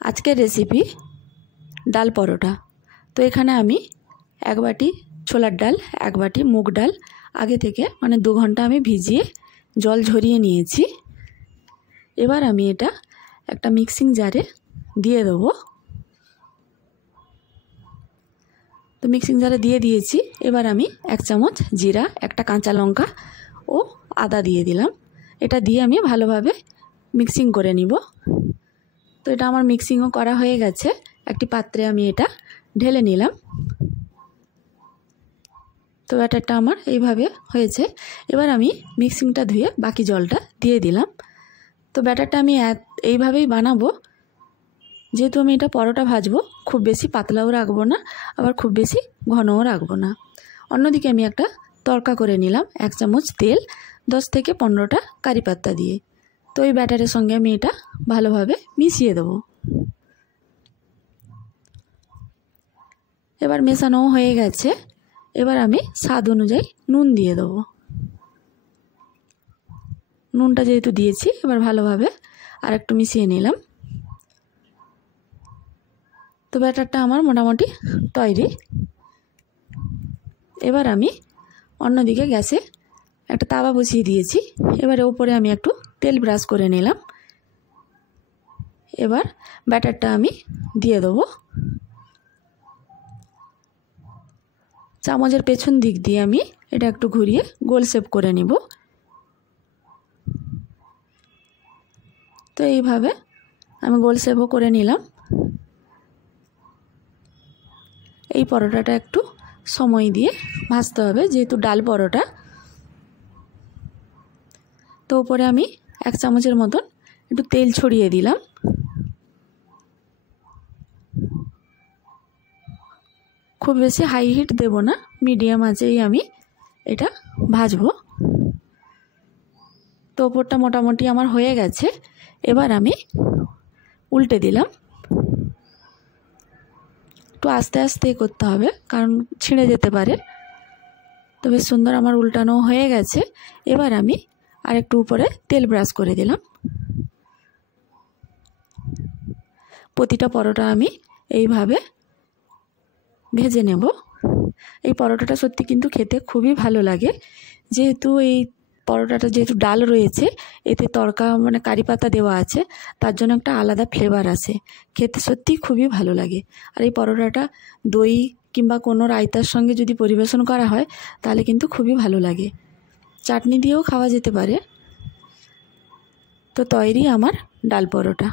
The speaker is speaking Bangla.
আজকের রেসিপি ডাল পরোটা। তো এখানে আমি এক বাটি ছোলার ডাল, এক বাটি মুগ ডাল আগে থেকে 2 ঘন্টা আমি ভিজিয়ে জল ঝরিয়ে নিয়েছি। এবার আমি এটা একটা মিক্সিং জারে দিয়ে দেবো। তো মিক্সিং জারে দিয়ে দিয়েছি। এবার আমি 1 চামচ জিরা, একটা কাঁচা লঙ্কা ও আদা দিয়ে দিলাম। এটা দিয়ে আমি ভালোভাবে মিক্সিং করে নিব। তো এটা আমার মিক্সিংও করা হয়ে গেছে। একটি পাত্রে আমি এটা ঢেলে নিলাম। তো ব্যাটারটা আমার এইভাবে হয়েছে। এবার আমি মিক্সিংটা ধুয়ে বাকি জলটা দিয়ে দিলাম। তো ব্যাটারটা আমি এইভাবেই বানাবো। যেহেতু আমি এটা পরোটা ভাজবো, খুব বেশি পাতলাও রাখবো না, আবার খুব বেশি ঘনও রাখবো না। অন্যদিকে আমি একটা তড়কা করে নিলাম। 1 চামচ তেল, 10 থেকে 15টা কারি পাতা দিয়ে। তো এই ব্যাটারের সঙ্গে আমি এটা ভালোভাবে মিশিয়ে দেবো। এবার মেশানো হয়ে গেছে। এবার আমি স্বাদ অনুযায়ী নুন দিয়ে দেবো। নুনটা যেহেতু দিয়েছি, এবার ভালোভাবে আর একটু মিশিয়ে নিলাম। তো ব্যাটারটা আমার মোটামুটি তৈরি। এবার আমি অন্যদিকে গ্যাসে একটা তাওয়া বসিয়ে দিয়েছি। এবারে উপরে আমি একটু তেল ব্রাশ করে নিলাম। এবার ব্যাটারটা আমি দিয়ে দেবো। চামচের পেছন দিক দিয়ে আমি এটা একটু ঘুরিয়ে গোল শেপ করে নিব। তো এইভাবে আমি গোল শেপও করে নিলাম। এই পরোটাটা একটু সময় দিয়ে ভাজতে হবে, যেহেতু ডাল পরোটা। তো উপরে আমি 1 চামচের মতন একটু তেল ছড়িয়ে দিলাম। খুব বেশি হাই হিট দেব না, মিডিয়াম আঁচেই আমি এটা ভাজবো। তো ওপরটা মোটামুটি আমার হয়ে গেছে। এবার আমি উল্টে দিলাম। একটু আস্তে আস্তে করতে হবে, কারণ ছিঁড়ে যেতে পারে। তো বেশ সুন্দর আমার উল্টানো হয়ে গেছে। এবার আমি আর একটু উপরে তেল ব্রাশ করে দিলাম। প্রতিটা পরোটা আমি এইভাবে ভেজে নেব। এই পরোটাটা সত্যি কিন্তু খেতে খুবই ভালো লাগে। যেহেতু এই পরোটাটা যেহেতু ডাল রয়েছে, এতে তড়কা কারি পাতা দেওয়া আছে, তার জন্য একটা আলাদা ফ্লেভার আসে। খেতে সত্যি খুবই ভালো লাগে। আর এই পরোটাটা দই কিংবা কোনো রায়তার সঙ্গে যদি পরিবেশন করা হয়, তাহলে কিন্তু খুবই ভালো লাগে। চাটনি দিয়েও খাওয়া যেতে পারে। তো তৈরি আমার ডাল পরোটা।